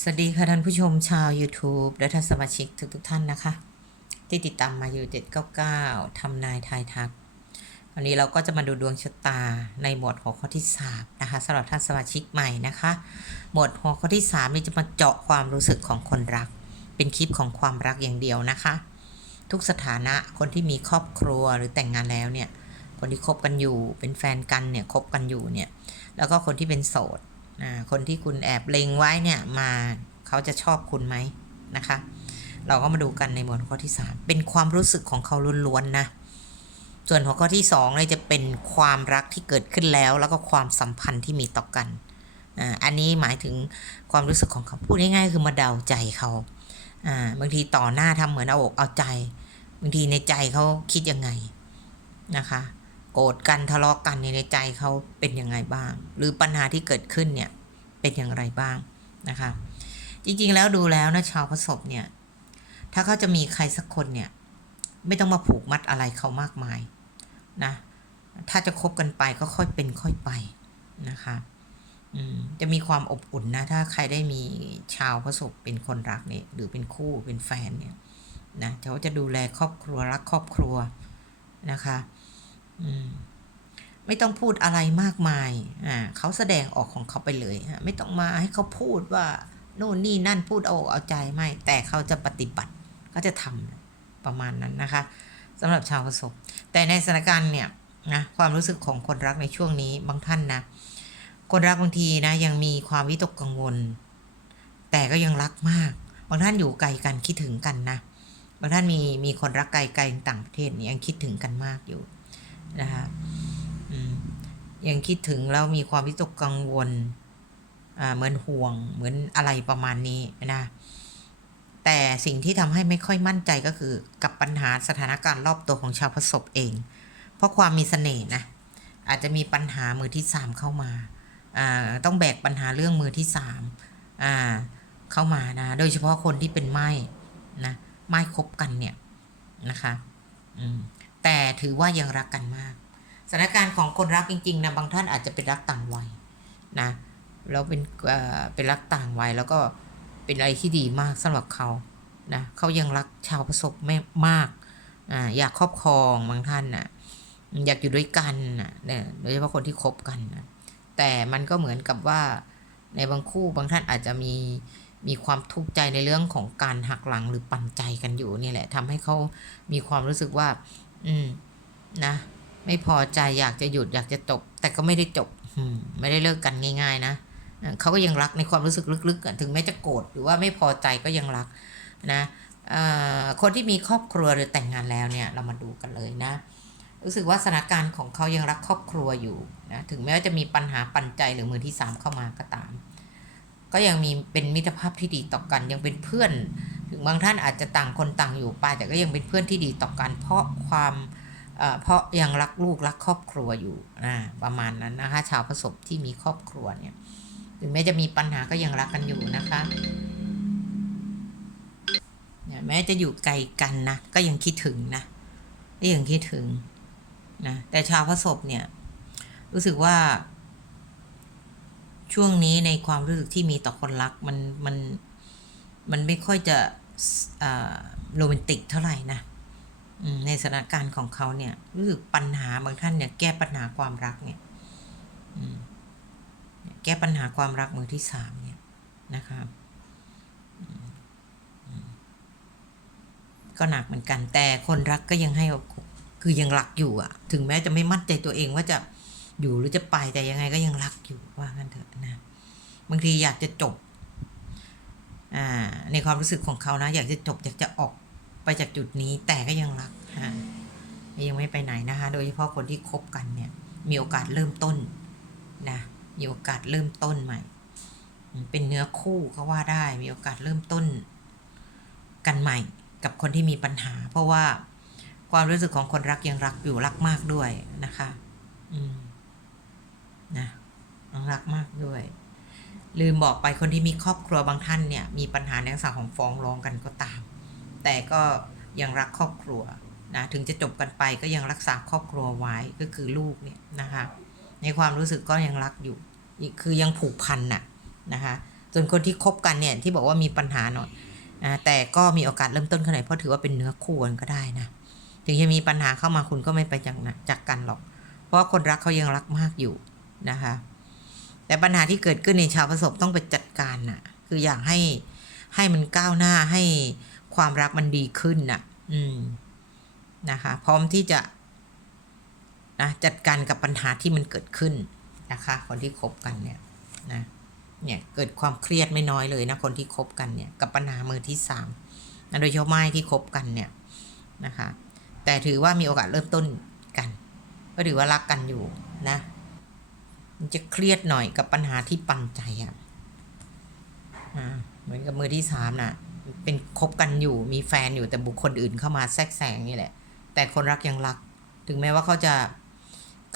สวัสดีค่ะท่านผู้ชมชาว YouTube และท่านสมาชิกทุกทท่านนะคะ ที่ติดตามมาอยู่799ทำนายทายทัก วันนี้เราก็จะมาดูดวงชะตาในหมวดหัวข้อที่3นะคะสำหรับท่านสมาชิกใหม่นะคะ หมวดหัวข้อที่3นี่จะมาเจาะความรู้สึกของคนรัก เป็นคลิปของความรักอย่างเดียวนะคะ ทุกสถานะคนที่มีครอบครัวหรือแต่งงานแล้วเนี่ยคนที่คบกันอยู่เป็นแฟนกันเนี่ยคบกันอยู่เนี่ยแล้วก็คนที่เป็นโสด คนที่คุณแอบเล็งไว้เนี่ยมาเขาจะชอบคุณไหมนะคะ เราก็มาดูกันในหมวดข้อที่ 3 เป็นความรู้สึกของเขาล้วนๆนะส่วนหัวข้อที่2เนี่ยจะเป็นความรักที่เกิดขึ้นแล้ว แล้วก็ความสัมพันธ์ที่มีต่อกันอันนี้หมายถึงความรู้สึกของเขาพูดง่ายๆคือมาเดาใจเขาอ่าบางทีต่อหน้าทำเหมือนเอาอกเอาใจ บางทีในใจเขาคิดยังไงนะคะ โกรธกันทะเลาะกันในใจเขาเป็นยังไงบ้าง หรือปัญหาที่เกิดขึ้นเนี่ยเป็นอย่างไรบ้างนะคะ จริงๆแล้วดูแล้วนะชาวประสบเนี่ย ถ้าเขาจะมีใครสักคนเนี่ย ไม่ต้องมาผูกมัดอะไรเขามากมายนะถ้าจะคบกันไปก็ค่อยเป็นค่อยไปนะคะอืมจะมีความอบอุ่นนะ ถ้าใครได้มีชาวประสบเป็นคนรักเนี่ยหรือเป็นคู่เป็นแฟนเนี่ยนะเขาจะดูแลครอบครัวรักครอบครัวนะคะ ไม่ต้องพูดอะไรมากมายอ่าเขาแสดงออกของเขาไปเลยไม่ต้องมาให้เขาพูดว่าโน่นนี่นั่นพูดเอาอกเอาใจไม่ แต่เขาจะปฏิบัติก็จะทำประมาณนั้นนะคะสำหรับชาวประสบ แต่ในสถานการณ์เนี่ยนะความรู้สึกของคนรักในช่วงนี้บางท่านนะคนรักบางทีนะยังมีความวิตกกังวล แต่ก็ยังรักมาก บางท่านอยู่ไกลกันคิดถึงกันนะบางท่านมีมีคนรักไกลไกลต่างประเทศเนี่ยยังคิดถึงกันมากอยู่ นะคะยังคิดถึงแล้วมีความวิตกกังวลเหมือนห่วงเหมือนอะไรประมาณนี้นะแต่สิ่งที่ทำให้ไม่ค่อยมั่นใจก็คือกับปัญหาสถานการณ์รอบตัวของชาวประสบเอง เพราะความมีเสน่ห์นะอาจจะมีปัญหามือที่สามเข้ามาต้องแบกปัญหาเรื่องมือที่สามเข้ามานะ โดยเฉพาะคนที่เป็นไม้นะไม้คบกันเนี่ยนะคะ แต่ถือว่ายังรักกันมากสถานการณ์ของคนรักจริงๆนะบางท่านอาจจะเป็นรักต่างวัยนะแล้วเป็นเป็นรักต่างวัยแล้วก็เป็นอะไรที่ดีมากสำหรับเขานะเขายังรักชาวประสบไม่มากอ่าอยากครอบครองบางท่านนะอยากอยู่ด้วยกันนะเนี่ยโดยเฉพาะคนที่คบกันนะแต่มันก็เหมือนกับว่าในบางคู่บางท่านอาจจะมีมีความทุกข์ใจในเรื่องของการหักหลังหรือปั่นใจกันอยู่นี่แหละทำให้เขามีความรู้สึกว่า อืม นะ ไม่พอใจอยากจะหยุดอยากจะจบแต่ก็ไม่ได้จบ อืม ไม่ได้เลิกกันง่าย ๆ นะเอ่อเขาก็ยังรักในความรู้สึกลึกๆอะถึงแม้จะโกรธหรือว่าไม่พอใจก็ยังรัก นะเอ่อคนที่มีครอบครัวหรือแต่งงานแล้วเนี่ย เรามาดูกันเลยนะ รู้สึกว่าสถานการณ์ของเขายังรักครอบครัวอยู่นะถึงแม้ว่าจะมีปัญหาปันใจหรือมือที่สามเข้ามาก็ตาม ก็ยังมีเป็นมิตรภาพที่ดีต่อกันยังเป็นเพื่อน ถึงบางท่านอาจจะต่างคนต่างอยู่ไปแต่ก็ยังเป็นเพื่อนที่ดีต่อกันเพราะความเพราะยังรักลูกรักครอบครัวอยู่นะประมาณนั้นนะคะ ชาวประสบที่มีครอบครัวเนี่ยถึงแม้จะมีปัญหาก็ยังรักกันอยู่นะคะแม้จะอยู่ไกลกันนะก็ยังคิดถึงนะก็ยังคิดถึงนะแต่ชาวประสบเนี่ย รู้สึกว่า ช่วงนี้ในความรู้สึกที่มีต่อคนรัก มันมันมันไม่ค่อยจะ โรแมนติกเท่าไหร่นะในสถานการณ์ของเขาเนี่ยรู้สึกปัญหาบางท่านเนี่ยแก้ปัญหาความรักเนี่ยแก้ปัญหาความรักมือที่สามเนี่ยนะครับก็หนักเหมือนกันแต่คนรักก็ยังให้คือยังรักอยู่อะถึงแม้จะไม่มั่นใจตัวเองว่าจะอยู่หรือจะไปแต่ยังไงก็ยังรักอยู่ว่างั้นเถอะนะบางทีอยากจะจบ ในความรู้สึกของเขานะ อยากจะจบอยากจะออกไปจากจุดนี้แต่ก็ยังรักยังไม่ไปไหนนะคะ โดยเฉพาะคนที่คบกันเนี่ย มีโอกาสเริ่มต้นนะมีโอกาสเริ่มต้นใหม่ เป็นเนื้อคู่ก็ว่าได้ มีโอกาสเริ่มต้น กันใหม่ กับคนที่มีปัญหา เพราะว่าความรู้สึกของคนรักยังรักอยู่รักมากด้วยนะคะ อืมนะรักมากด้วย ลืมบอกไปคนที่มีครอบครัวบางท่านเนี่ยมีปัญหาในลักษณะของฟ้องร้องกันก็ตาม แต่ก็ยังรักครอบครัวนะถึงจะจบกันไปก็ยังรักษาครอบครัวไว้ก็คือลูกเนี่ยนะคะในความรู้สึกก็ยังรักอยู่คือยังผูกพันน่ะนะคะส่วนคนที่คบกันเนี่ยที่บอกว่ามีปัญหาหน่อยแต่ก็มีโอกาสเริ่มต้นกันหน่อยเพราะถือว่าเป็นเนื้อคู่กันก็ได้นะถึงจะมีปัญหาเข้ามาคุณก็ไม่ไปจากนะจากกันหรอก เพราะคนรักเขายังรักมากอยู่นะคะ แต่ปัญหาที่เกิดขึ้นในชาวประสบต้องไปจัดการน่ะ คืออยากให้ให้มันก้าวหน้าให้ความรักมันดีขึ้นน่ะ อืมนะคะ พร้อมที่จะนะจัดการกับปัญหาที่มันเกิดขึ้นนะคะ คนที่คบกันเนี่ยนะเนี่ยเกิดความเครียดไม่น้อยเลยนะคนที่คบกันเนี่ยกับปัญหามือที่สามนะโดยเฉพาะไม้ที่คบกันเนี่ยนะคะ แต่ถือว่ามีโอกาสเริ่มต้นกัน ก็ถือว่ารักกันอยู่นะ มันจะเครียดหน่อยกับปัญหาที่ปังใจอะอ่าเหมือนกับมือที่สามน่ะ เป็นคบกันอยู่มีแฟนอยู่แต่บุคคลอื่นเข้ามาแทรกแซงนี่แหละ แต่คนรักยังรัก ถึงแม้ว่าเขาจะ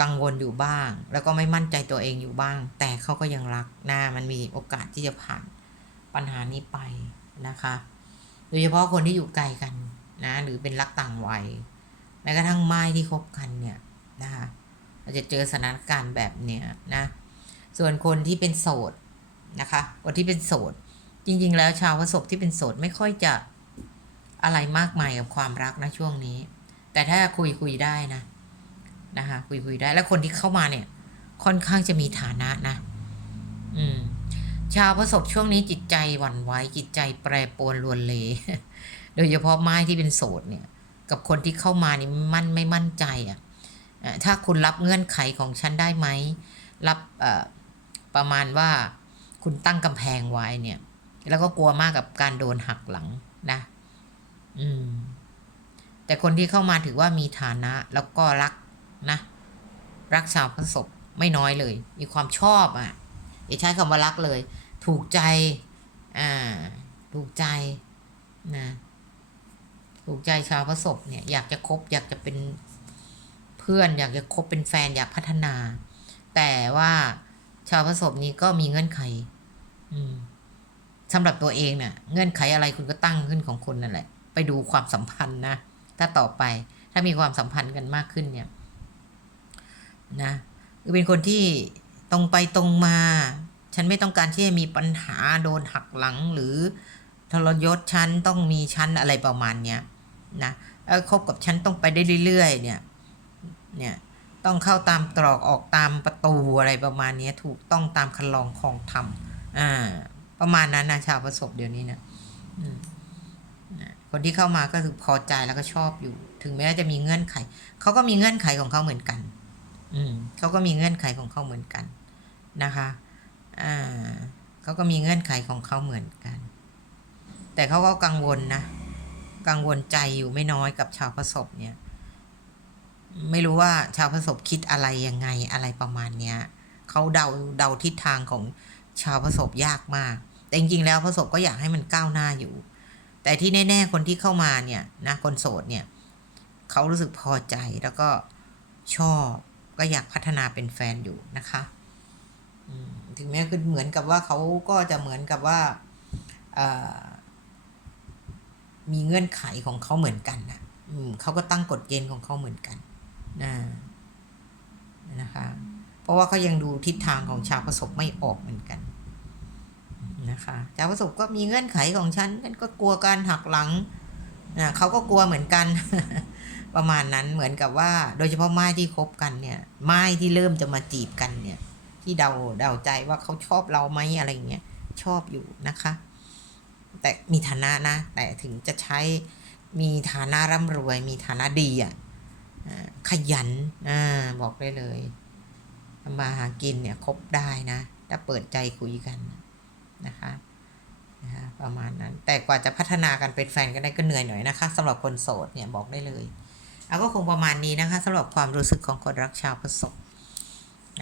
กังวลอยู่บ้าง แล้วก็ไม่มั่นใจตัวเองอยู่บ้าง แต่เขาก็ยังรักนะมันมีโอกาสที่จะผ่านปัญหานี้ไปนะคะ โดยเฉพาะคนที่อยู่ไกลกันนะ หรือเป็นรักต่างวัยแม้กระทั่งไม้ที่คบกันเนี่ยนะคะ เราจะเจอสถานการณ์แบบเนี้ยนะ ส่วนคนที่เป็นโสดนะคะคนที่เป็นโสด จริง ๆ แล้วชาวพระศพที่เป็นโสดไม่ค่อยจะอะไรมากมายกับความรักนะช่วงนี้ แต่ถ้าคุยคุยได้นะนะคะคุยคุยได้แล้วคนที่เข้ามาเนี่ย ค่อนข้างจะมีฐานะนะ อืม ชาวพระศพช่วงนี้จิตใจหวั่นไหวจิตใจแปรปรวนรวนเล โดยเฉพาะไม้ที่เป็นโสดเนี่ย กับคนที่เข้ามานี่มั่นไม่มั่นใจอะเอ่อ ถ้าคุณรับเงื่อนไขของฉันได้ไหม รับประมาณว่าคุณตั้งกำแพงไว้เนี่ย แล้วก็กลัวมากกับการโดนหักหลังนะ อืม แต่คนที่เข้ามาถือว่ามีฐานะแล้วก็รักนะ รักชาวพระศพไม่น้อยเลย มีความชอบอะอย่าใช้คำว่ารักเลย ถูกใจ อ่า ถูกใจนะ ถูกใจชาวพระศพเนี่ย อยากจะคบอยากจะเป็น พื่อน อยากจะคบเป็นแฟนอยากพัฒนา แต่ว่าชาวพระศพนี้ก็มีเงื่อนไข อืมสำหรับตัวเองเนี่ยเงื่อนไขอะไรคุณก็ตั้งขึ้นของคุณนั่นแหละ ไปดูความสัมพันธ์นะถ้าต่อไปถ้ามีความสัมพันธ์กันมากขึ้นเนี่ย นะคือเป็นคนที่ตรงไปตรงมา ฉันไม่ต้องการที่จะมีปัญหาโดนหักหลังหรือทรยศฉันต้องมีฉันอะไรประมาณเนี้ยนะคบกับฉันต้องไปได้เรื่อยๆเนี่ย เนี่ยต้องเข้าตามตรอกออกตามประตูอะไรประมาณนี้ถูกต้องตามคันลองคลองธรรมอ่าประมาณนั้นนะชาวประสบเดี๋ยวนี้นะอืมนะคนที่เข้ามาก็คือพอใจแล้วก็ชอบอยู่ ถึงแม้จะมีเงื่อนไขเขาก็มีเงื่อนไขของเขาเหมือนกัน อืมเขาก็มีเงื่อนไขของเขาเหมือนกันนะคะอ่าเขาก็มีเงื่อนไขของเขาเหมือนกัน แต่เขาก็กังวลนะกังวลใจอยู่ไม่น้อยกับชาวประสบเนี่ย ไม่รู้ว่าชาวประสบคิดอะไรยังไงอะไรประมาณเนี้ยเขาเดาเดาทิศทางของชาวประสบยากมาก แต่จริงๆแล้วประสบก็อยากให้มันก้าวหน้าอยู่ แต่ที่แน่ๆคนที่เข้ามาเนี่ยนะคนโสดเนี่ยเขารู้สึกพอใจแล้วก็ชอบก็อยากพัฒนาเป็นแฟนอยู่นะคะถึงแม้คือเหมือนกับว่าเขาก็จะเหมือนกับว่ามีเงื่อนไขของเขาเหมือนกันนะเขาก็ตั้งกฎเกณฑ์ของเขาเหมือนกัน นะนะคะ เพราะว่าเขายังดูทิศทางของชาวประสบไม่ออกเหมือนกันนะคะชาวประสบก็มีเงื่อนไขของฉันฉันก็กลัวการหักหลังนะเขาก็กลัวเหมือนกัน ประมาณนั้นเหมือนกับว่า โดยเฉพาะไม้ที่คบกันเนี่ย ไม้ที่เริ่มจะมาจีบกันเนี่ย ที่เดาเดาใจว่าเขาชอบเราไหมอะไรเงี้ยชอบอยู่นะคะ แต่มีฐานะนะ แต่ถึงจะใช้มีฐานะร่ำรวย มีฐานะดีอะอ่า ขยันอบอกได้เลยทำมาหากินเนี่ยครบได้นะ ถ้าเปิดใจคุยกันนะคะนะคะประมาณนั้น แต่กว่าจะพัฒนากันเป็นแฟนกันได้ก็เหนื่อยหน่อยนะคะสำหรับคนโสดเนี่ยบอกได้เลยเอาก็คงประมาณนี้นะคะสำหรับความรู้สึกของคนรักชาวพฤษภ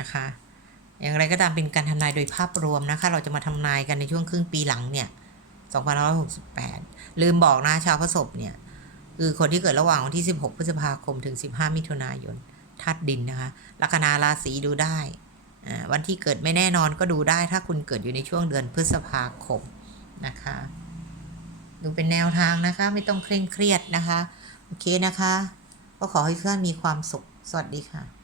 นะคะ อย่างไรก็ตามเป็นการทำนายโดยภาพรวมนะคะ เราจะมาทำนายกันในช่วงครึ่งปีหลังเนี่ย2568 ลืมบอกนะชาวพฤษภเนี่ย คือคนที่เกิดระหว่างวันที่ 16 พฤษภาคมถึง 15 มิถุนายนธาตุดินนะคะลัคนาราศีดูได้วันที่เกิดไม่แน่นอนก็ดูได้ ถ้าคุณเกิดอยู่ในช่วงเดือนพฤษภาคมนะคะ ดูเป็นแนวทางนะคะ ไม่ต้องเคร่งเครียดนะคะ โอเคนะคะ ก็ขอให้ท่านมีความสุข สวัสดีค่ะ